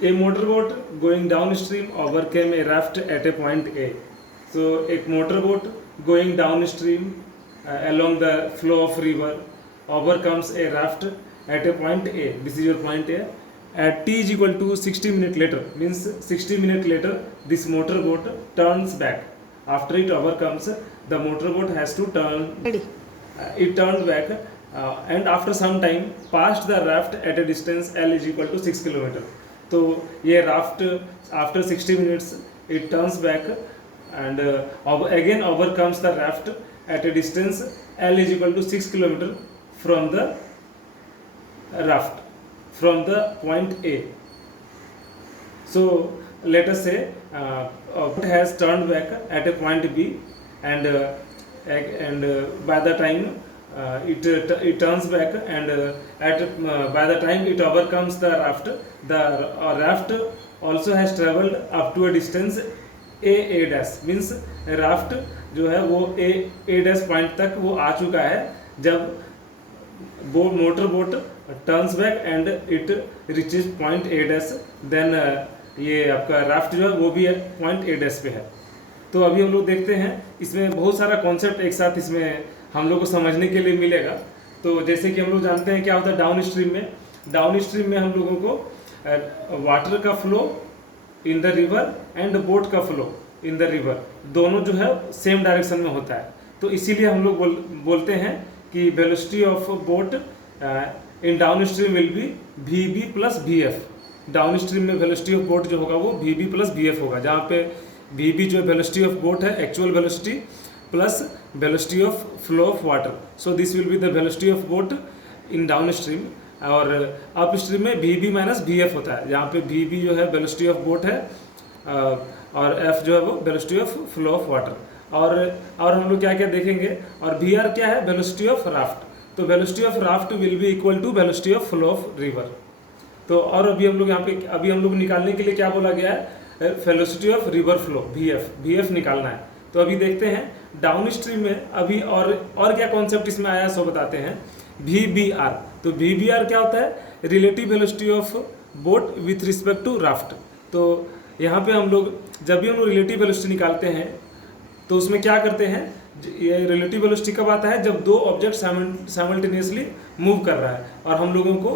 A motorboat going downstream overcame a raft at a point A. So एक motorboat going downstream along the flow of river overcomes a raft at a point A. This is your point A. At t is equal to 60 minutes later, means 60 minutes later, this motorboat turns back. After it overcomes, the motorboat has to turn. Ready. It turned back, and after some time passed the raft at a distance L is equal to 6 kilometre. तो ये raft after 60 minutes it turns back and again overcomes the raft at a distance L is equal to 6 kilometre from the raft, from the point A. So let us say it has turned back at a point B, and by the time it turns back, and by the time it overcomes the raft, the raft also has traveled up to a distance A dash, means raft जो है वो A dash point तक वो आ चुका है जब motor boat turns back and it reaches point A dash. Then ये आपका राफ्ट जो है वो भी पॉइंट A dash पे है. तो अभी हम लोग देखते हैं, इसमें बहुत सारा कॉन्सेप्ट एक साथ इसमें हम लोग को समझने के लिए मिलेगा. तो जैसे कि हम लोग जानते हैं क्या होता है डाउन स्ट्रीम में हम लोगों को वाटर का flow in the river and boat का फ्लो इन द रिवर दोनों जो है सेम डायरेक्शन में होता है. तो इसीलिए हम लोग बोलते हैं कि velocity of boat in down stream will be VB plus VF. Down stream में वेलोसिटी ऑफ बोट जो होगा वो VB प्लस VF होगा, जहाँ पे VB जो वेलोसिटी ऑफ बोट है actual velocity plus velocity of flow of water. So this will be the velocity of boat in down stream. और अप स्ट्रीम में VB माइनस VF होता है, जहाँ पे VB जो है वेलोसिटी ऑफ बोट है और F जो है वो velocity of flow of water. और हम लोग क्या क्या देखेंगे, और VR क्या है, वेलोसिटी ऑफ राफ्ट. तो velocity of raft will be equal to velocity of flow of river. तो और अभी हम लोग यहाँ पे अभी हम लोग निकालने के लिए क्या बोला गया है, velocity of river flow VF निकालना है. तो अभी देखते हैं डाउन स्ट्रीम में अभी और क्या कॉन्सेप्ट इसमें आया सो बताते हैं. VBR. तो VBR क्या होता है, relative velocity of boat with respect to raft. तो यहाँ पे हम लोग जब भी हम लोग रिलेटिव वेलोसिटी निकालते हैं तो उसमें क्या करते हैं, ये रिलेटिव वेलोसिटी कब आता है, जब दो ऑब्जेक्ट साइमल्टेनियसली मूव कर रहा है और हम लोगों को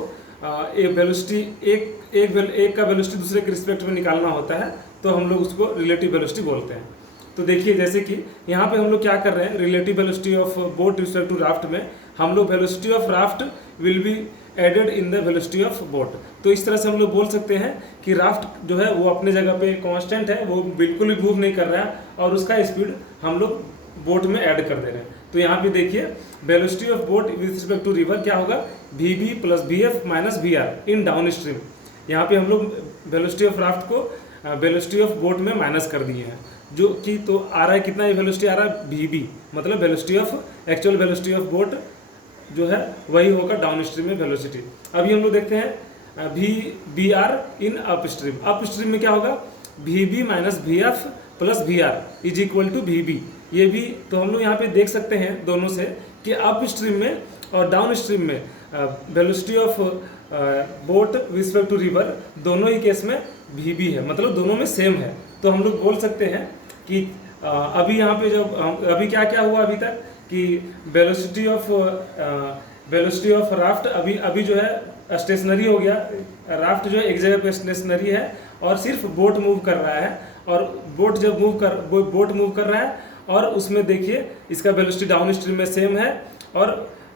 एक वेलोसिटी एक का वेलोसिटी दूसरे के रिस्पेक्ट में निकालना होता है, तो हम लोग उसको रिलेटिव वेलोसिटी बोलते हैं. तो देखिए जैसे कि यहाँ पे हम लोग क्या कर रहे हैं, relative velocity of boat respect to raft में हम लोग velocity of raft will be added in the velocity of boat. तो इस तरह से हम लोग बोल सकते हैं कि राफ्ट जो है वो अपने जगह पे कांस्टेंट है, वो बिल्कुल भी मूव नहीं कर रहा है और उसका स्पीड हम लोग बोट में ऐड कर दे रहे हैं. तो यहाँ पे देखिए velocity of boat with respect to river क्या होगा, VB plus VF minus VR in downstream. यहाँ पे हम लोग वेलोसिटी ऑफ राफ्ट को वेलोसिटी ऑफ बोट में माइनस कर दिए हैं, जो कि तो आ रहा है कितना वेलोसिटी आ रहा है, VB, मतलब velocity of actual velocity of boat जो है वही होगा डाउन स्ट्रीम में वेलोसिटी. अभी हम लोग देखते हैं VBR इन अप स्ट्रीम में क्या होगा, VB minus VF plus VR is equal to VB. ये भी तो हम लोग यहाँ पे देख सकते हैं दोनों से कि अप स्ट्रीम में और डाउन स्ट्रीम में velocity of boat respect to river दोनों ही केस में VB है, मतलब दोनों में सेम है. तो हम लोग बोल सकते हैं कि अभी यहाँ पे जब अभी क्या क्या हुआ अभी तक कि वेलोसिटी ऑफ राफ्ट अभी जो है स्टेशनरी हो गया. राफ्ट जो है एक जगह पे स्टेशनरी है और सिर्फ बोट मूव कर रहा है, और बोट जब बोट मूव कर रहा है और उसमें देखिए इसका वेलोसिटी डाउन स्ट्रीम में सेम है और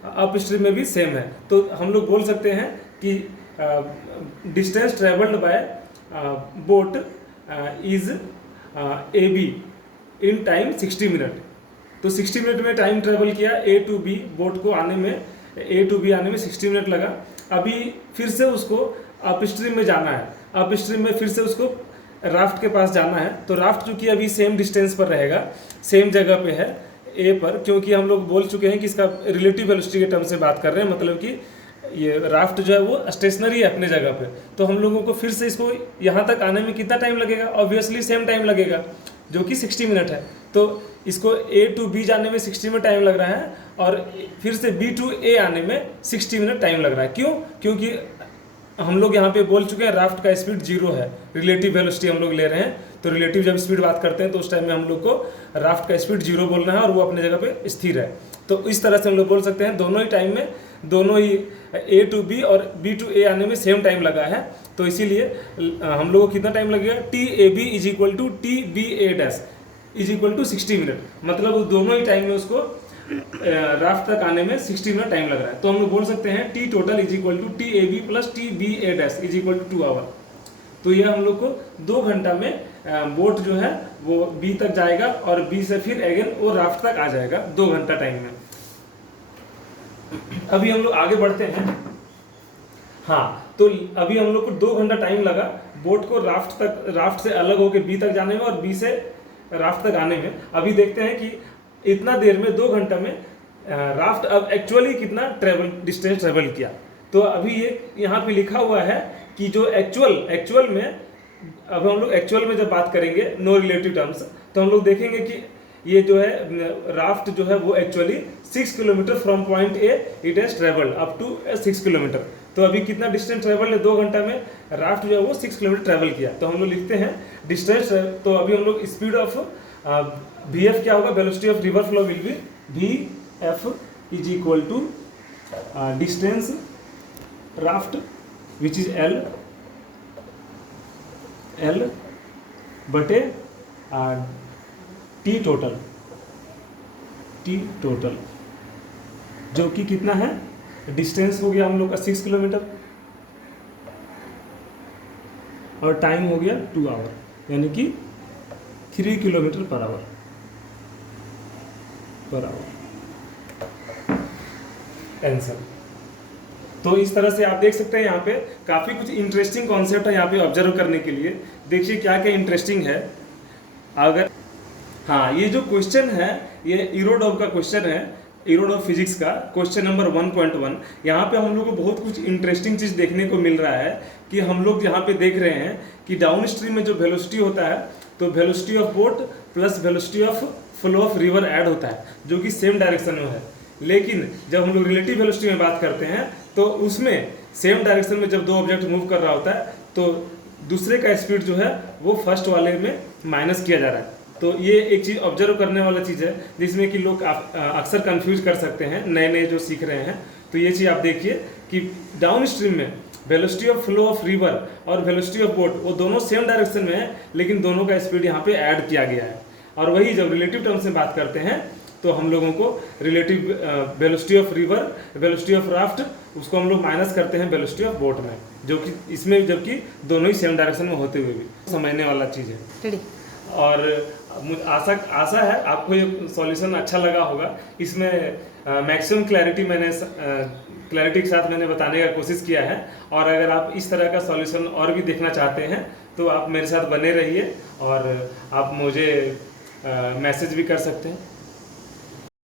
अप स्ट्रीम में भी सेम है. तो हम लोग बोल सकते हैं कि distance travelled by boat is AB in time 60 minute. तो 60 मिनट में टाइम ट्रेवल किया A to B, बोट को आने में A to B आने में 60 मिनट लगा. अभी फिर से उसको अप स्ट्रीम में जाना है, अप स्ट्रीम में फिर से उसको राफ्ट के पास जाना है. तो राफ्ट चूँकि अभी सेम डिस्टेंस पर रहेगा, सेम जगह पे है A पर, क्योंकि हम लोग बोल चुके हैं कि इसका रिलेटिव वेलोसिटी के टर्म से बात कर रहे हैं, मतलब कि ये राफ्ट जो है वो स्टेशनरी है अपने जगह पे. तो हम लोगों को फिर से इसको यहाँ तक आने में कितना टाइम लगेगा, ऑब्वियसली सेम टाइम लगेगा जो कि 60 मिनट है. तो इसको A to B जाने में 60 मिनट टाइम लग रहा है और फिर से B to A आने में 60 मिनट टाइम लग रहा है. क्यों, क्योंकि हम लोग यहाँ पे बोल चुके हैं राफ्ट का स्पीड 0 है, रिलेटिव वेलोसिटी हम लोग ले रहे हैं, तो रिलेटिव जब स्पीड बात करते हैं तो उस टाइम में हम लोग को राफ्ट का स्पीड 0 बोलना है और वो अपने जगह पे स्थिर है। तो इस तरह से हम लोग बोल सकते हैं दोनों ही टाइम में, दोनों ही A to B और B to A आने में सेम टाइम लगा है, तो इसीलिए हम लोग को कितना टाइम लगेगा, TAB is equal to TBA dash is equal to 60 minute, मतलब दोनों ही टाइम में उसको राफ्ट तक आने में 60 मिनट टाइम लग रहा है। तो हम लोग बोल सकते हैं T total is equal to TAB plus TBA dash is equal to 2 hour. तो ये हम लोग को 2 घंटा में बोट जो है वो B तक जाएगा और B से फिर अगेन वो राफ्ट तक आ जाएगा 2 घंटा टाइम में। अभी हम लोग आगे बढ़ते हैं। हाँ, तो अभी हम लोग को 2 घंटा टाइम लगा बोट को राफ्ट से अलग होकर B तक जाने में और B से राफ्ट तक आने में। अभी देखते हैं कि इतना देर में 2 घंटा में राफ्ट अब एक्चुअली कितना डिस्टेंस ट्रेवल किया। तो अभी ये यहाँ पे लिखा हुआ है कि जो एक्चुअल में, अब हम लोग एक्चुअल में जब बात करेंगे नो रिलेटिव टर्म्स, तो हम लोग देखेंगे कि ये जो है राफ्ट जो है वो actually 6 kilometre from point A it has travelled up to 6 kilometre. तो अभी कितना डिस्टेंस ट्रेवल है 2 घंटा में, राफ्ट जो है वो 6 किलोमीटर ट्रेवल किया। तो हम लोग लिखते हैं डिस्टेंस, तो अभी हम लोग स्पीड ऑफ VF क्या होगा, velocity of river flow will be VF is equal to distance raft which is L बटे T टोटल जो कि कितना है, डिस्टेंस हो गया हम लोग का 6 किलोमीटर और टाइम हो गया 2 आवर, यानी कि 3 किलोमीटर पर आवर आंसर। तो इस तरह से आप देख सकते हैं यहाँ पे काफ़ी कुछ इंटरेस्टिंग कॉन्सेप्ट है यहाँ पे ऑब्जर्व करने के लिए। देखिए क्या क्या इंटरेस्टिंग है। अगर हाँ, ये जो क्वेश्चन है ये इरोडोव का क्वेश्चन है, इरोडोव फिजिक्स का क्वेश्चन नंबर 1.1। यहाँ पे हम लोग को बहुत कुछ इंटरेस्टिंग चीज़ देखने को मिल रहा है कि हम लोग यहाँ पे देख रहे हैं कि डाउन स्ट्रीम में जो वेलोसिटी होता है तो velocity of boat plus velocity of flow of river add होता है जो कि सेम डायरेक्शन में है। लेकिन जब हम लोग रिलेटिव वेलोसिटी में बात करते हैं तो उसमें सेम डायरेक्शन में जब दो ऑब्जेक्ट मूव कर रहा होता है तो दूसरे का स्पीड जो है वो फर्स्ट वाले में माइनस किया जा रहा है। तो ये एक चीज़ ऑब्जर्व करने वाला चीज़ है जिसमें कि लोग अक्सर कंफ्यूज कर सकते हैं नए जो सीख रहे हैं। तो ये चीज़ आप देखिए कि डाउन स्ट्रीम में velocity of flow of river और वेलोसिटी ऑफ बोट वो दोनों सेम डायरेक्शन में है, लेकिन दोनों का स्पीड यहाँ पे ऐड किया गया है। और वही जब रिलेटिव टर्म्स में बात करते हैं तो हम लोगों को relative velocity of river, velocity of raft, उसको हम लोग माइनस करते हैं वेलोसिटी ऑफ बोट में, जो कि इसमें जबकि दोनों ही सेम डायरेक्शन में होते हुए भी समझने वाला चीज़ है। और मुझे आशा है आपको ये सॉल्यूशन अच्छा लगा होगा। इसमें मैक्सिमम क्लैरिटी क्लैरिटी के साथ मैंने बताने का कोशिश किया है। और अगर आप इस तरह का सॉल्यूशन और भी देखना चाहते हैं तो आप मेरे साथ बने रहिए और आप मुझे मैसेज भी कर सकते हैं।